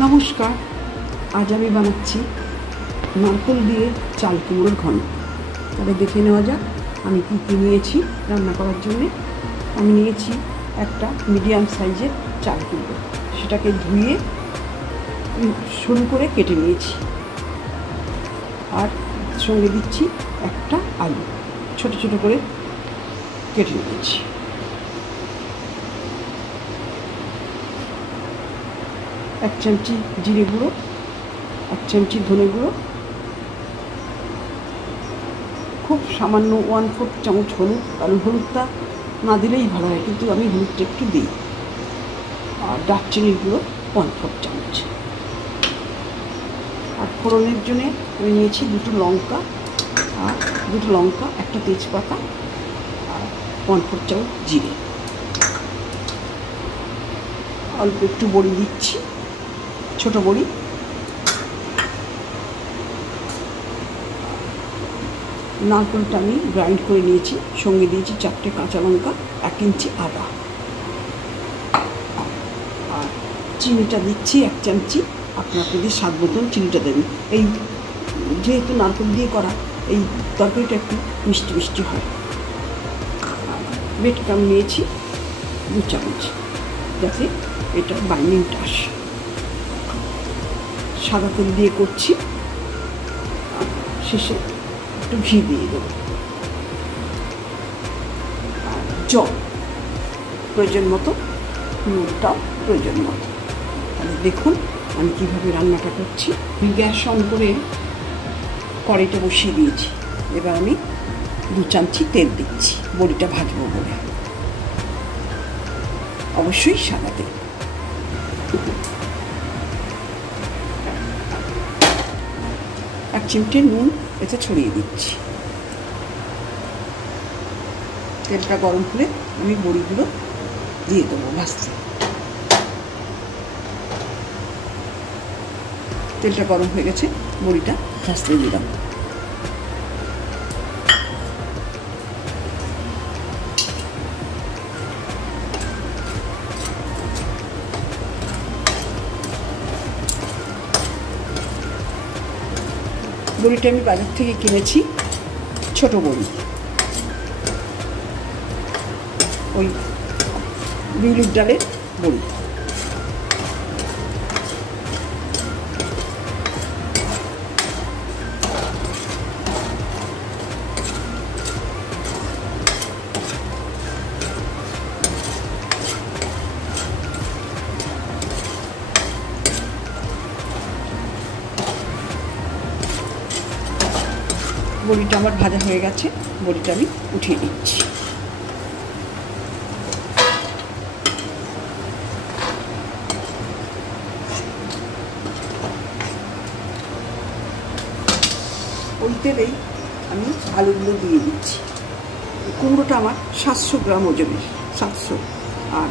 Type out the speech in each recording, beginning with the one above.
নমস্কার, আজ আমি বানাচ্ছি নারকেল দিয়ে চাল কুমড়োর ঘন। তাহলে দেখে নেওয়া যাক আমি কী কী নিয়েছি রান্না করার জন্যে। আমি নিয়েছি একটা মিডিয়াম সাইজের চাল কুমড়ো, সেটাকে ধুয়ে সরু করে কেটে নিয়েছি। আর সঙ্গে দিচ্ছি একটা আলু, ছোট ছোট করে কেটে নিয়েছি। এক চামচি জিরে গুঁড়ো, এক চামচি ধনে গুঁড়ো, খুব সামান্য 1/4 চামচ হলুদ। কারণ হলুদটা না দিলেই ভালো হয়, কিন্তু আমি হলুদটা একটু দিই। আর দারচিনির গুঁড়ো 1/4 চামচ। আর ফোড়নের জন্যে আমি নিয়েছি দুটো লঙ্কা, একটা তেজপাতা আর 1/4 চামচ জিরে। অল্প একটু বড়ি দিচ্ছি, ছোট বড়ি। নারকেলটা আমি গ্রাইন্ড করে নিয়েছি, সঙ্গে দিয়েছি 4টে কাঁচা লঙ্কা, 1 ইঞ্চি আদা। আর চিনিটা দিচ্ছি 1 চামচি। আপনাদের স্বাদ মতন চিনিটা দেবেন। এই যেহেতু নারকেল দিয়ে করা, এই তরকারিটা একটু মিষ্টি মিষ্টি হয়। বেটকাম নিয়েছি 2 চামচ, যাতে এটা বাইন্ডিংটা আসে। সাদা তেল দিয়ে করছি, শেষে একটু ঘি দিয়ে দেবো। আর জল প্রয়োজন মতো, নুনটাও প্রয়োজন মতো। তাহলে দেখুন আমি কীভাবে রান্নাটা করছি। আমি গ্যাস অন করে কড়াইটা বসিয়ে দিয়েছি। এবার আমি 2 চামচি তেল দিচ্ছি, বড়িটা ভাজবো বলে। অবশ্যই সাদা তেল। এক চিমটে নুন এতে ছড়িয়ে দিচ্ছি। তেলটা গরম হলে আমি বড়িগুলো দিয়ে দেবো ভাজতে। তেলটা গরম হয়ে গেছে, বড়িটা ভাজতে দিলাম। বড়িটা আমি বাজার থেকে কিনেছি, ছোট বড়ি, ওই বিউলির ডালের বড়ি। বড়িটা আমার ভাজা হয়ে গেছে, বড়িটা আমি উঠিয়ে দিচ্ছি। ওই তেলেই আমি আলুগুলো দিয়ে দিচ্ছি। কুমড়োটা আমার 700 গ্রাম ওজনের, 700, আর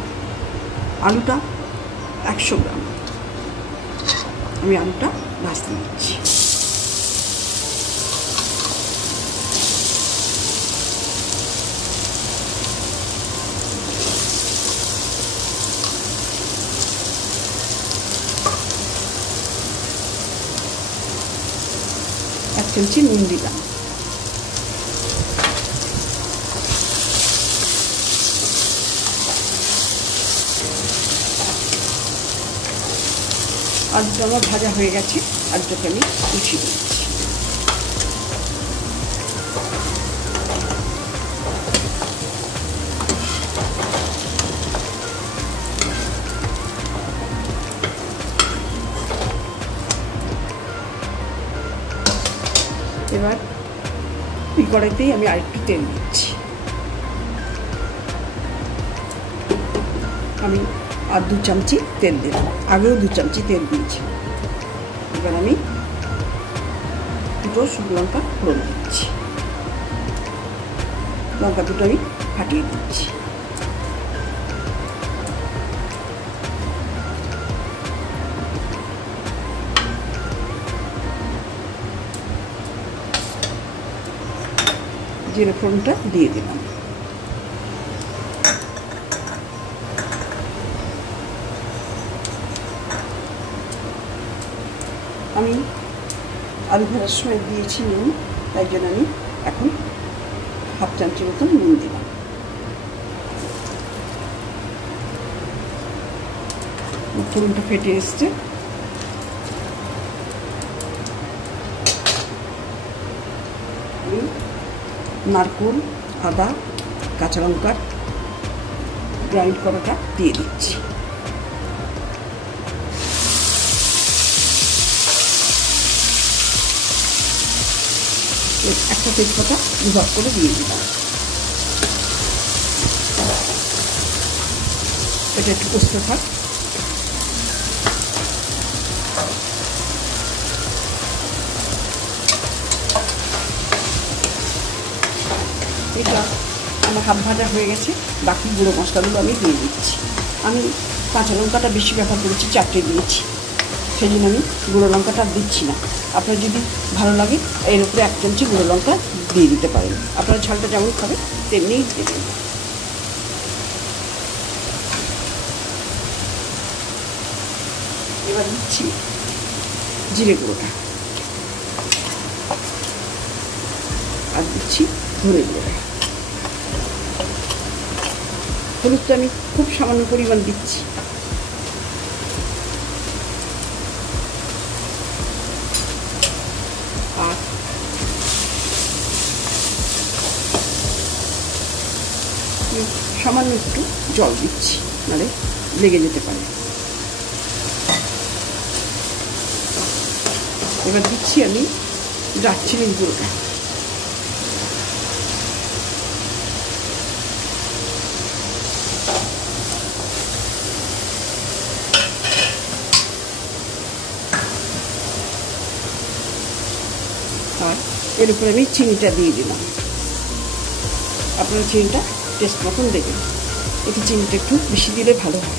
আলুটা 100 গ্রাম। আমি আলুটা ভাজতে দিচ্ছি। এক চামচি নুন দিলাম। আলুটা আমার ভাজা হয়ে গেছে, আলুটাকে আমি উঠিয়ে দিচ্ছি। এবার এই কড়াইতেই আমি আরেকটু তেল দিচ্ছি। আমি আর 2 চামচি তেল দিলাম, আগেও 2 চামচি তেল দিয়েছি। এবার আমি 2 শুকনো লঙ্কা ফোড়ন দিচ্ছি। লঙ্কা দুটো আমি ফাটিয়ে দিচ্ছি। জিরে ফোড়নটা দিয়ে দিলাম। আমি আলু ভাজার সময় দিয়েছি নুন, তাই জন্য আমি এখন হাফ চামচের মতন নুন দিলাম। ফোড়নটা ফেটে এসছে। আমি নারকেল, আদা, কাঁচা লঙ্কার গ্রাইন্ড করাটা দিয়ে দিচ্ছি। একটা তেজপাতা দুভাগ করে দিয়ে দিলাম। এটা একটু কষতে থাক। এটা আমার হাফ ভাজা হয়ে গেছে, বাকি গুঁড়ো মশলাগুলো আমি দিয়ে দিচ্ছি। আমি কাঁচা লঙ্কাটা বেশি ব্যবহার করেছি, 4টে দিয়েছি, সেই জন্য আমি গুঁড়ো লঙ্কাটা দিচ্ছি না। আপনার যদি ভালো লাগে এর উপরে 1 চামচি গুঁড়ো লঙ্কা দিয়ে দিতে পারেন। আপনারা ঝালটা যেমন খাবেন তেমনিই দেবেন। এবার দিচ্ছি জিরে গুঁড়োটা, আর দিচ্ছি ধনে গুঁড়োটা। হলুদটা আমি খুব সামান্য পরিমাণ দিচ্ছি। আর সামান্য একটু জল দিচ্ছি, নাহলে লেগে যেতে পারে। এবার দিচ্ছি আমি দারচিনির গুঁড়োটা। আর এর উপরে আমি চিনিটা দিয়ে দিলাম। আপনারা চিনিটা টেস্ট মতন দেবেন, এতে চিনিটা একটু বেশি দিলে ভালো হয়।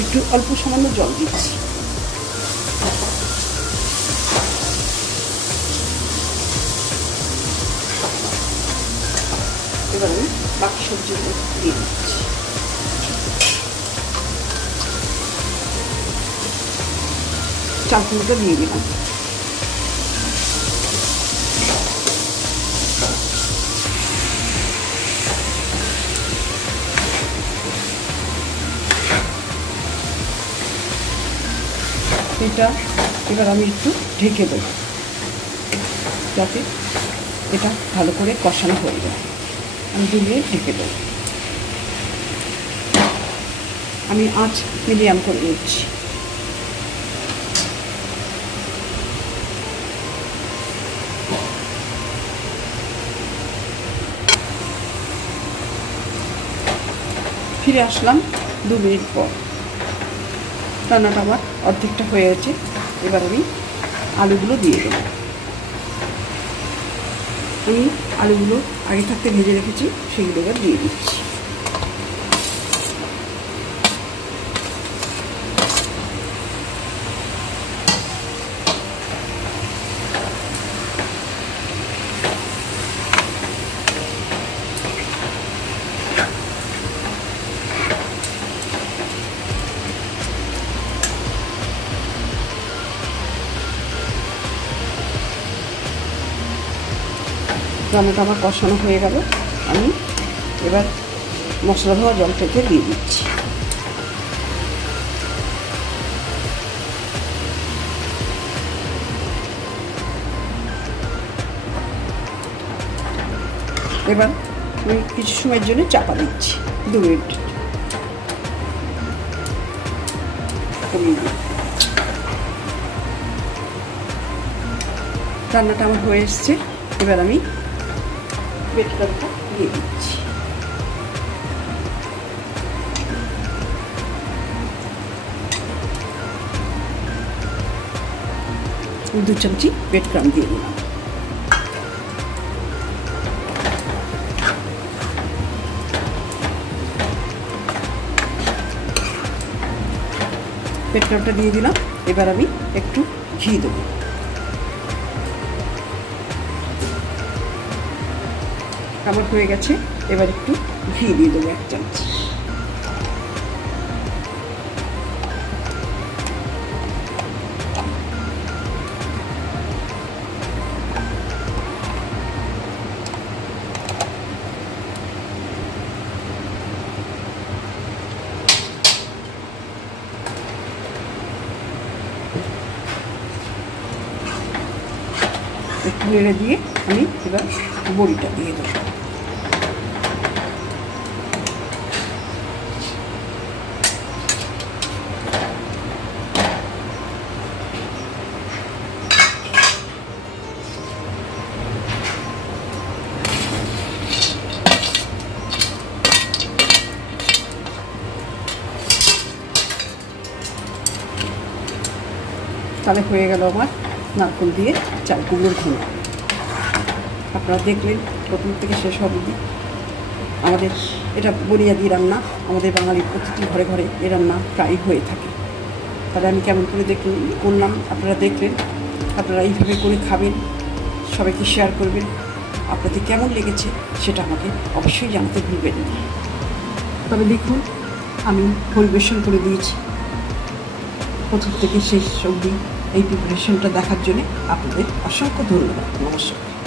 একটু অল্প সামান্য জল দিচ্ছি। এবার আমি বাকি সবজিগুলো দিয়ে দিচ্ছি। চাল কুমড়োটা দিয়ে দিলাম। এটা এবার আমি একটু ঢেকে দেব, যাতে এটা ভালো করে কষানো হয়ে যায়। আমি 2 মিনিট ঢেকে দেব। আমি আঁচ মিডিয়াম করে নিচ্ছি। ফিরে আসলাম 2 মিনিট পর। রান্নাটা আমার অর্ধেকটা হয়ে গেছে। এবার আমি আলুগুলো দিয়ে দেব। আমি আলুগুলো আগে থাকতে ভেজে রেখেছি, সেগুলো এবার দিয়ে দিচ্ছি। রান্নাটা আমার কষানো হয়ে গেল। আমি এবার মশলা ধোয়া জল থেকে দিয়ে দিচ্ছি। এবার আমি কিছু সময়ের জন্য চাপা দিচ্ছি, 2 মিনিট। রান্নাটা আমার হয়ে এসছে। এবার আমি বেটটা দিয়ে দিচ্ছি। দু চামচি ব্রেড ক্রাম দিয়ে দিলাম। ব্রেড ক্রামটা দিয়ে দিলাম। এবার আমি একটু ঘি দেবো। আমার হয়ে গেছে। এবার একটু ঘি দিয়ে দেবো 1 চামচ। নেড়ে দিয়ে আমি এবার বড়িটা দিয়ে দেবো। তাহলে হয়ে গেল আমার নারকেল দিয়ে চাল কুমড়োর ঘন্ট। আপনারা দেখলেন প্রথম থেকে শেষ অবধি। আমাদের এটা বুনিয়াদি রান্না, আমাদের বাঙালির প্রতিটি ঘরে ঘরে এ রান্না প্রায় হয়ে থাকে। তাহলে আমি কেমন করে করলাম আপনারা দেখলেন। আপনারা এইভাবে করে খাবেন, সবাইকে শেয়ার করবেন। আপনাদের কেমন লেগেছে সেটা আমাকে অবশ্যই জানাতে ভুলবেন না। তবে দেখুন আমি পরিবেশন করে দিয়েছি। প্রথম থেকে শেষ অবধি এই প্রিপারেশনটা দেখার জন্য আপনাদের অসংখ্য ধন্যবাদ। নমস্কার।